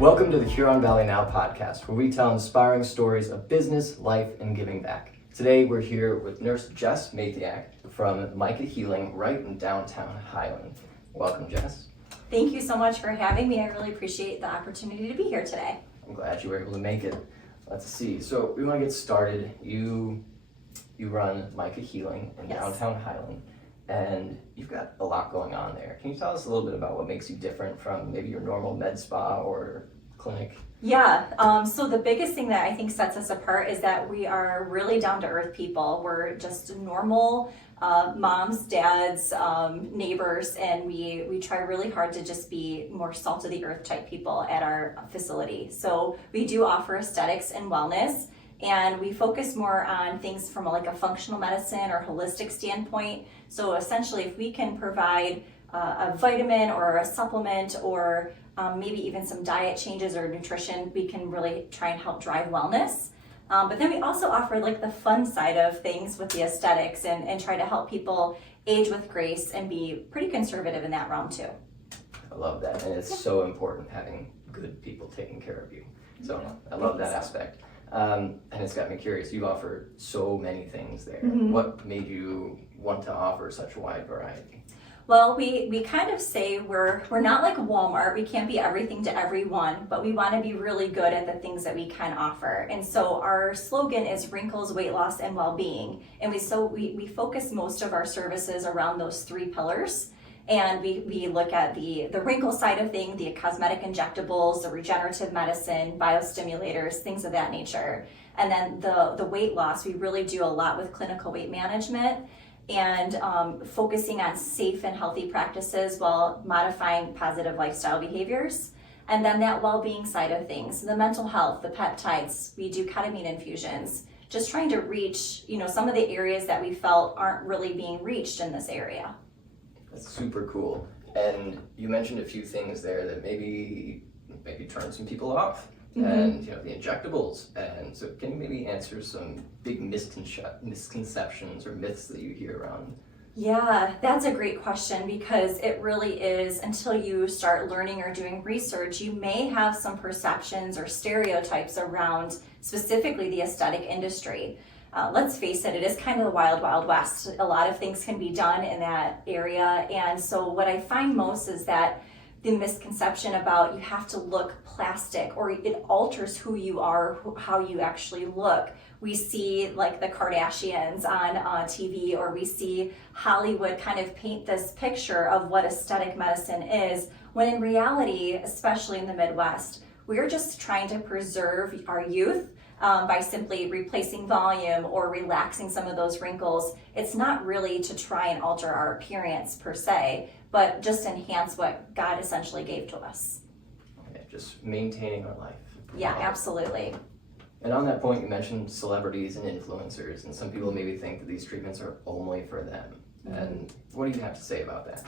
Welcome to the Huron Valley Now Podcast, where we tell inspiring stories of business, life, and giving back. Today, we're here with Nurse Jess from Micah Healing right in downtown Highland. Welcome, Jess. Thank you so much for having me. I really appreciate the opportunity to be here today. I'm glad you were able to make it. Let's see. So we want to get started. You run Micah Healing in downtown Highland, and you've got a lot going on there. Can you tell us a little bit about what makes you different from maybe your normal med spa or clinic? Yeah, so the biggest thing that I think sets us apart is that we are really down-to-earth people. We're just normal moms, dads, neighbors, and we try really hard to just be more salt-of-the-earth type people at our facility. So we do offer aesthetics and wellness, and we focus more on things from like a functional medicine or holistic standpoint. So essentially, if we can provide a vitamin or a supplement or maybe even some diet changes or nutrition, we can really try and help drive wellness. But then we also offer like the fun side of things with the aesthetics and try to help people age with grace and be pretty conservative in that realm too. I love that, and it's so important having good people taking care of you. So I love that aspect. And it's got me curious. You offer so many things there. Mm-hmm. What made you want to offer such a wide variety? Well, we kind of say we're not like Walmart. We can't be everything to everyone, but we want to be really good at the things that we can offer. And so our slogan is wrinkles, weight loss, and well-being. And we focus most of our services around those three pillars. And we look at the wrinkle side of things, the cosmetic injectables, the regenerative medicine, biostimulators, things of that nature. And then the weight loss, we really do a lot with clinical weight management and focusing on safe and healthy practices while modifying positive lifestyle behaviors. And then that well-being side of things, the mental health, the peptides, we do ketamine infusions, just trying to reach, some of the areas that we felt aren't really being reached in this area. That's super cool. And you mentioned a few things there that maybe turn some people off. Mm-hmm. And the injectables. And so can you maybe answer some big misconceptions or myths that you hear around? Yeah, that's a great question, because it really is, until you start learning or doing research, you may have some perceptions or stereotypes around specifically the aesthetic industry. Let's face it, it is kind of the wild, wild west. A lot of things can be done in that area. And so what I find most is that the misconception about you have to look plastic or it alters who you are, how you actually look. We see like the Kardashians on TV, or we see Hollywood kind of paint this picture of what aesthetic medicine is, when in reality, especially in the Midwest, we're just trying to preserve our youth by simply replacing volume or relaxing some of those wrinkles. It's not really to try and alter our appearance per se, but just enhance what God essentially gave to us. Okay, just maintaining our life. Yeah, absolutely. And on that point, you mentioned celebrities and influencers, and some people maybe think that these treatments are only for them. Mm-hmm. And what do you have to say about that?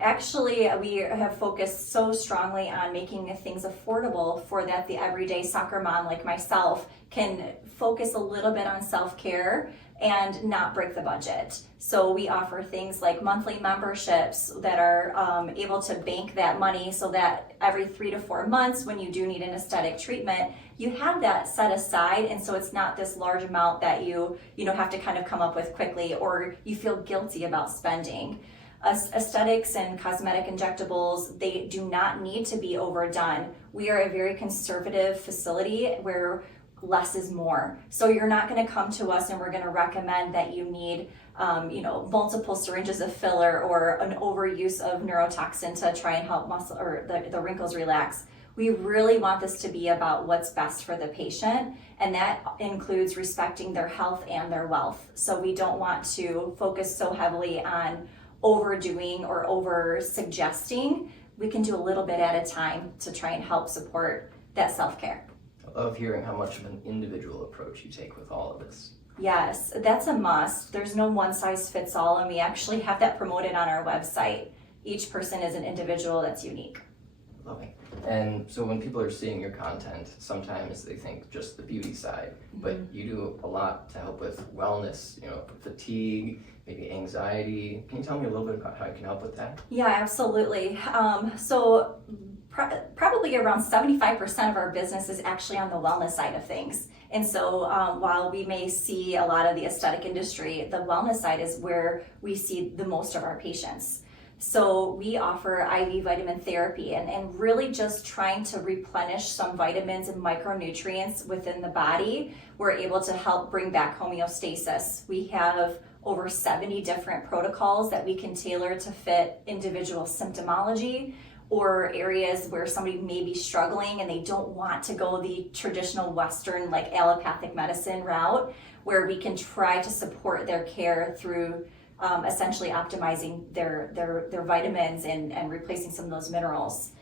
Actually, we have focused so strongly on making things affordable for that the everyday soccer mom like myself can focus a little bit on self-care and not break the budget. So we offer things like monthly memberships that are able to bank that money so that every 3 to 4 months when you do need an aesthetic treatment, you have that set aside, and so it's not this large amount that you have to kind of come up with quickly, or you feel guilty about spending. Aesthetics and cosmetic injectables, they do not need to be overdone. We are a very conservative facility where less is more. So you're not going to come to us and we're going to recommend that you need multiple syringes of filler or an overuse of neurotoxin to try and help muscle or the wrinkles relax. We really want this to be about what's best for the patient, and that includes respecting their health and their wealth. So we don't want to focus so heavily on overdoing or over suggesting. We can do a little bit at a time to try and help support that self-care. I love hearing how much of an individual approach you take with all of this. Yes, that's a must. There's no one size fits all, and we actually have that promoted on our website. Each person is an individual that's unique. Love it. And so when people are seeing your content, sometimes they think just the beauty side, but you do a lot to help with wellness, fatigue, maybe anxiety. Can you tell me a little bit about how you can help with that? Yeah, absolutely. So probably around 75% of our business is actually on the wellness side of things. And so while we may see a lot of the aesthetic industry, the wellness side is where we see the most of our patients. So we offer IV vitamin therapy and really just trying to replenish some vitamins and micronutrients within the body. We're able to help bring back homeostasis. We have over 70 different protocols that we can tailor to fit individual symptomology or areas where somebody may be struggling and they don't want to go the traditional Western like allopathic medicine route, where we can try to support their care through essentially optimizing their vitamins and replacing some of those minerals.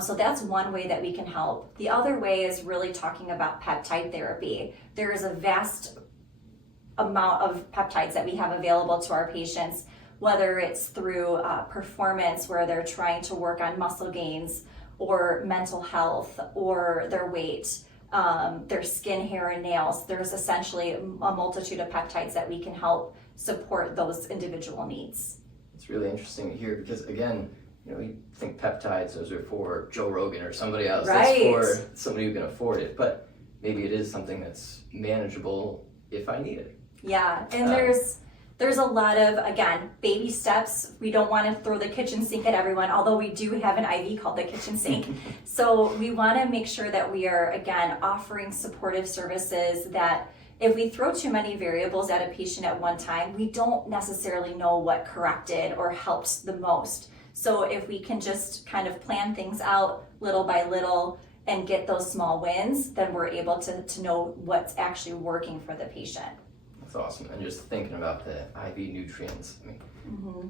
So that's one way that we can help. The other way is really talking about peptide therapy. There is a vast amount of peptides that we have available to our patients, whether it's through performance where they're trying to work on muscle gains or mental health or their weight, their skin, hair, and nails. There's essentially a multitude of peptides that we can help support those individual needs. It's really interesting to hear because, again, you think peptides, those are for Joe Rogan or somebody else. Right. That's for somebody who can afford it, but maybe it is something that's manageable if I need it. Yeah, and there's a lot of, again, baby steps. We don't want to throw the kitchen sink at everyone, although we do have an IV called the kitchen sink. So we want to make sure that we are, again, offering supportive services that if we throw too many variables at a patient at one time, we don't necessarily know what corrected or helped the most. So if we can just kind of plan things out little by little and get those small wins, then we're able to know what's actually working for the patient. That's awesome. And just thinking about the IV nutrients, I mean,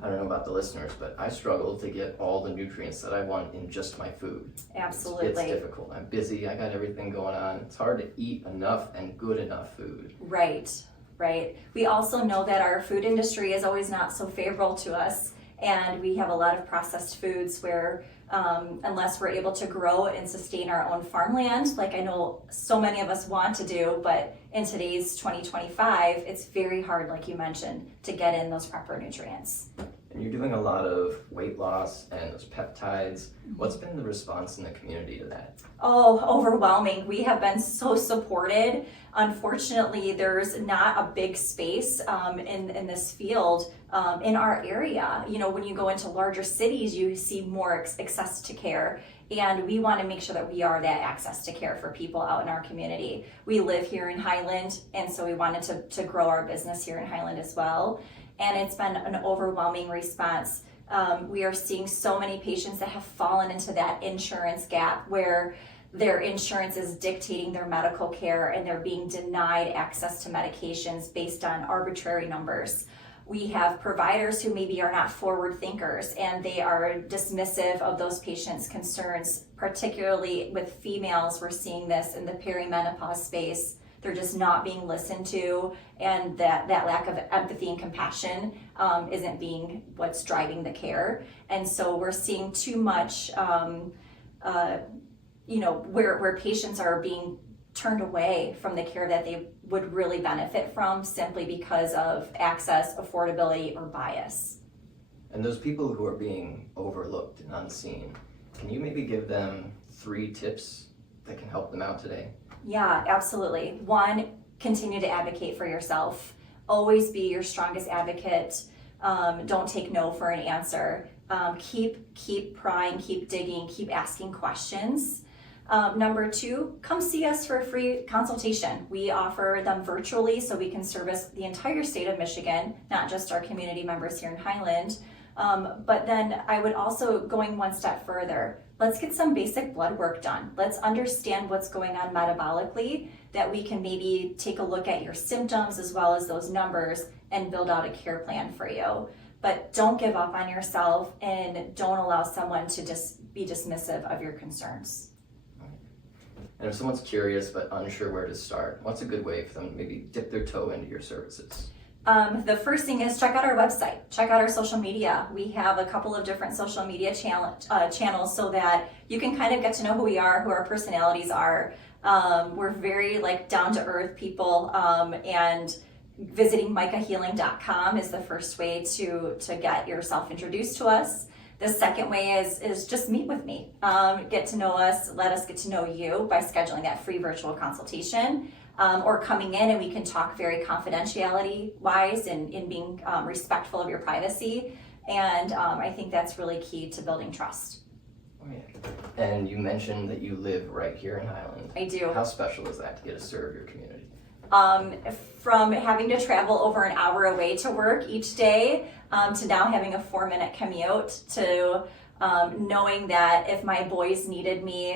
I don't know about the listeners, but I struggle to get all the nutrients that I want in just my food. Absolutely. It's difficult. I'm busy. I got everything going on. It's hard to eat enough and good enough food. Right. We also know that our food industry is always not so favorable to us, and we have a lot of processed foods where unless we're able to grow and sustain our own farmland, like I know so many of us want to do, but in today's 2025, it's very hard, like you mentioned, to get in those proper nutrients. And you're doing a lot of weight loss and those peptides. What's been the response in the community to that? Oh, overwhelming. We have been so supported. Unfortunately, there's not a big space in this field in our area. When you go into larger cities, you see more access to care. And we want to make sure that we are that access to care for people out in our community. We live here in Highland, and so we wanted to grow our business here in Highland as well. And it's been an overwhelming response. We are seeing so many patients that have fallen into that insurance gap where their insurance is dictating their medical care and they're being denied access to medications based on arbitrary numbers. We have providers who maybe are not forward thinkers and they are dismissive of those patients' concerns, particularly with females. We're seeing this in the perimenopause space. They're just not being listened to, and that lack of empathy and compassion isn't being what's driving the care. And so we're seeing too much, where patients are being turned away from the care that they would really benefit from simply because of access, affordability, or bias. And those people who are being overlooked and unseen, can you maybe give them 3 tips that can help them out today? Yeah, absolutely. 1, continue to advocate for yourself. Always be your strongest advocate. Don't take no for an answer. Keep prying, keep digging, keep asking questions. Number 2, come see us for a free consultation. We offer them virtually so we can service the entire state of Michigan, not just our community members here in Highland. But then I would also, going one step further, let's get some basic blood work done. Let's understand what's going on metabolically, that we can maybe take a look at your symptoms as well as those numbers and build out a care plan for you. But don't give up on yourself and don't allow someone to just be dismissive of your concerns. And if someone's curious but unsure where to start, what's a good way for them to maybe dip their toe into your services? The first thing is check out our website, check out our social media. We have a couple of different social media channels so that you can kind of get to know who we are, who our personalities are. We're very down to earth people, and visiting micahhealing.com is the first way to get yourself introduced to us. The second way is just meet with me. Get to know us, let us get to know you by scheduling that free virtual consultation. Or coming in and we can talk very confidentiality wise and in being respectful of your privacy. And I think that's really key to building trust. Oh, yeah. And you mentioned that you live right here in Highland. I do. How special is that to get to serve your community? From having to travel over an hour away to work each day to now having a 4-minute commute to knowing that if my boys needed me,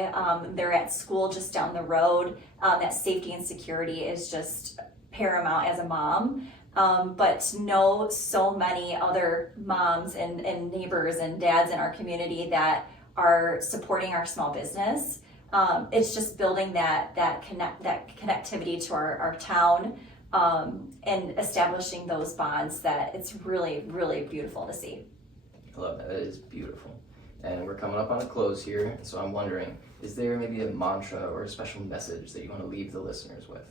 they're at school just down the road, that safety and security is just paramount as a mom. But to know so many other moms and neighbors and dads in our community that are supporting our small business, it's just building that connectivity to our town and establishing those bonds that it's really, really beautiful to see. I love that. That is beautiful. And we're coming up on a close here, so I'm wondering, is there maybe a mantra or a special message that you want to leave the listeners with?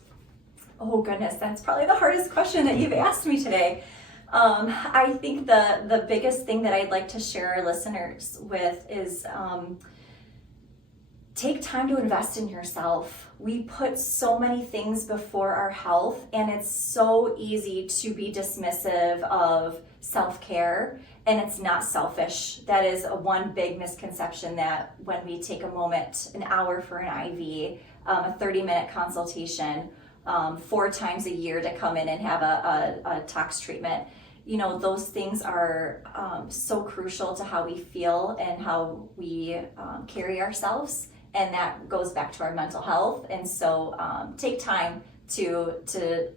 Oh goodness, that's probably the hardest question that you've asked me today. I think the biggest thing that I'd like to share our listeners with is take time to invest in yourself. We put so many things before our health, and it's so easy to be dismissive of self-care, and it's not selfish. That is one big misconception, that when we take a moment, an hour for an IV, a 30-minute consultation, 4 times a year to come in and have a tox treatment, those things are so crucial to how we feel and how we carry ourselves. And that goes back to our mental health. And so take time to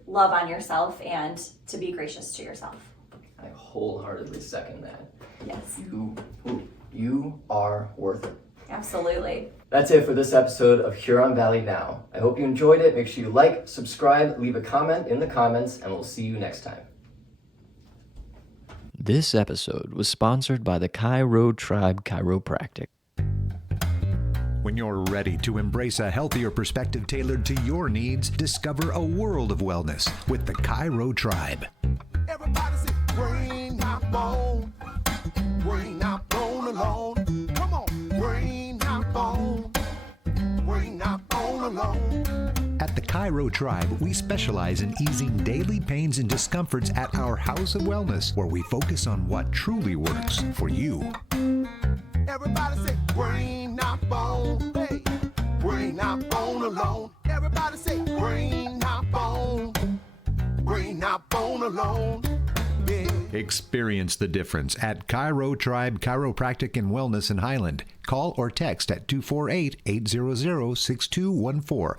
love on yourself and to be gracious to yourself. I wholeheartedly second that. Yes. You are worth it. Absolutely. That's it for this episode of Huron Valley Now. I hope you enjoyed it. Make sure you like, subscribe, leave a comment in the comments, and we'll see you next time. This episode was sponsored by the Chiro Tribe Chiropractic. When you're ready to embrace a healthier perspective tailored to your needs, discover a world of wellness with the Chiro Tribe. Everybody say, brain not bone, brain not bone alone. Come on, brain not bone, brain not bone alone. At the Chiro Tribe, we specialize in easing daily pains and discomforts at our House of Wellness, where we focus on what truly works for you. Everybody say, brain not bone, hey, brain not bone alone. Everybody say, brain not bone alone. Yeah. Experience the difference at Chiro Tribe Chiropractic and Wellness in Highland. Call or text at 248-800-6214